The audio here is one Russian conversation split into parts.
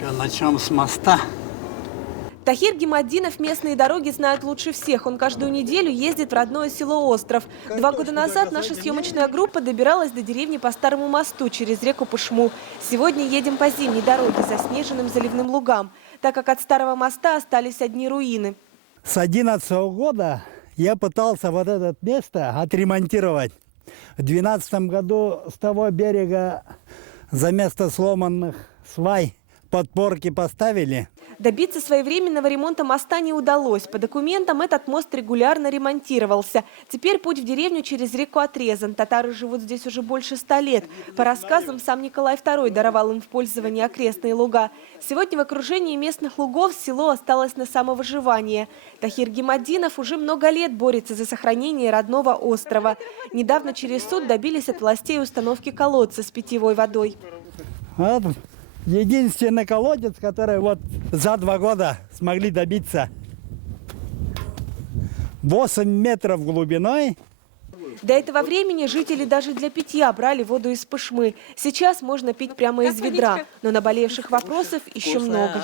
Что, начнем с моста? Тахир Гимаддинов местные дороги знает лучше всех. Он каждую неделю ездит в родное село Остров. 2 года назад наша съемочная группа добиралась до деревни по старому мосту через реку Пышму. Сегодня едем по зимней дороге, заснеженным заливным лугам, так как от старого моста остались одни руины. С 2011 года я пытался вот это место отремонтировать. В 2012 году с того берега за место сломанных свай подпорки поставили. Добиться своевременного ремонта моста не удалось. По документам этот мост регулярно ремонтировался. Теперь путь в деревню через реку отрезан. Татары живут здесь уже больше 100 лет. По рассказам, сам Николай II даровал им в пользование окрестные луга. Сегодня в окружении местных лугов село осталось на самовыживание. Тахир Гимаддинов уже много лет борется за сохранение родного острова. Недавно через суд добились от властей установки колодца с питьевой водой. Вот единственный колодец, который вот за 2 года смогли добиться. 8 метров глубиной. До этого времени жители даже для питья брали воду из Пышмы. Сейчас можно пить прямо из ведра, но наболевших вопросов еще много.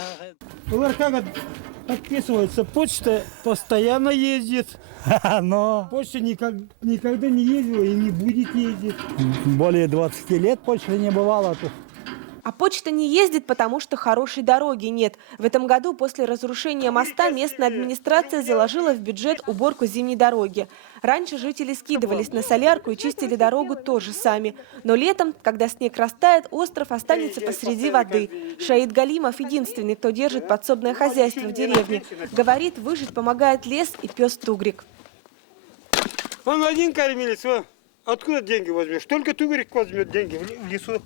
Как подписывается, почта постоянно ездит. Но Почта никогда не ездила и не будет ездить. более 20 лет почты не бывало тут. А почта не ездит, потому что хорошей дороги нет. В этом году после разрушения моста местная администрация заложила в бюджет уборку зимней дороги. Раньше жители скидывались на солярку и чистили дорогу тоже сами. Но летом, когда снег растает, остров останется посреди воды. Шаид Галимов единственный, кто держит подсобное хозяйство в деревне. Говорит, выжить помогает лес и пес Тугрик. Он один кормилец, откуда деньги возьмешь? Только Тугрик возьмет деньги в лесу.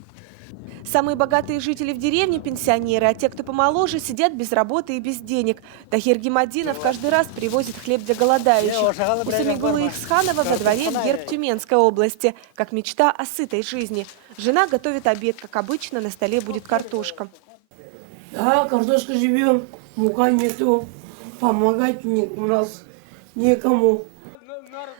Самые богатые жители в деревне – пенсионеры, а те, кто помоложе, сидят без работы и без денег. Тахир Гимаддинов каждый раз привозит хлеб для голодающих. У Самигулы Ихсханова во дворе герб Тюменской области, как мечта о сытой жизни. Жена готовит обед, как обычно, на столе будет картошка. Да, картошка живем, мука нету, помогать у нас некому.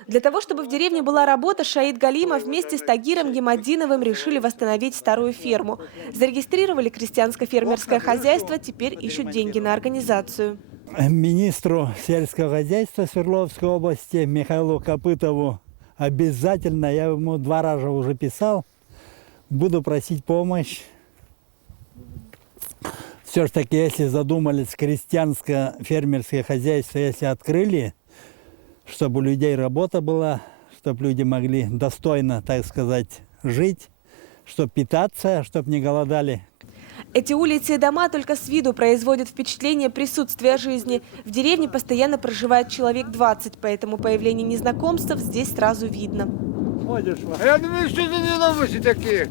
Для того, чтобы в деревне была работа, Шаид Галимов вместе с Тагиром Гимаддиновым решили восстановить старую ферму. Зарегистрировали крестьянско-фермерское хозяйство, теперь ищут деньги на организацию. Министру сельского хозяйства Свердловской области Михаилу Копытову обязательно, я ему 2 раза уже писал, буду просить помощь. Все-таки, если задумались крестьянско-фермерское хозяйство, если открыли, чтобы у людей работа была, чтобы люди могли достойно, так сказать, жить, чтобы питаться, чтобы не голодали. Эти улицы и дома только с виду производят впечатление присутствия жизни. В деревне постоянно проживает человек 20, поэтому появление незнакомцев здесь сразу видно. Я думаю, что это не новости такие.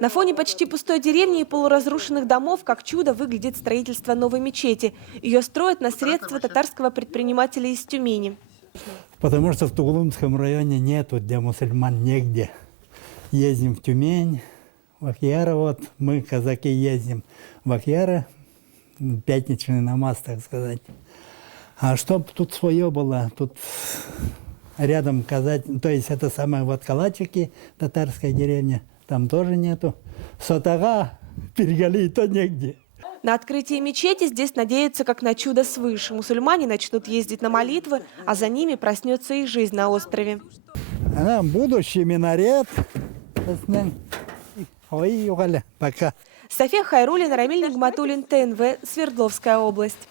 На фоне почти пустой деревни и полуразрушенных домов, как чудо, выглядит строительство новой мечети. Ее строят на средства татарского предпринимателя из Тюмени. Потому что в Тугулымском районе нету для мусульман негде. Ездим в Тюмень, в Ахьяра, вот мы, казаки, ездим в Ахьяра, пятничный намаз, так сказать. А чтоб тут свое было, тут рядом казать, то есть это самое вот Калачики, татарская деревня, там тоже нету. Сотага, Перегали, и то негде. На открытие мечети здесь надеются как на чудо свыше. Мусульмане начнут ездить на молитвы, а за ними проснется их жизнь на острове. Будущий минарет. Ой, пока. София Хайруллина, Рамиль Нигматуллин, ТНВ, Свердловская область.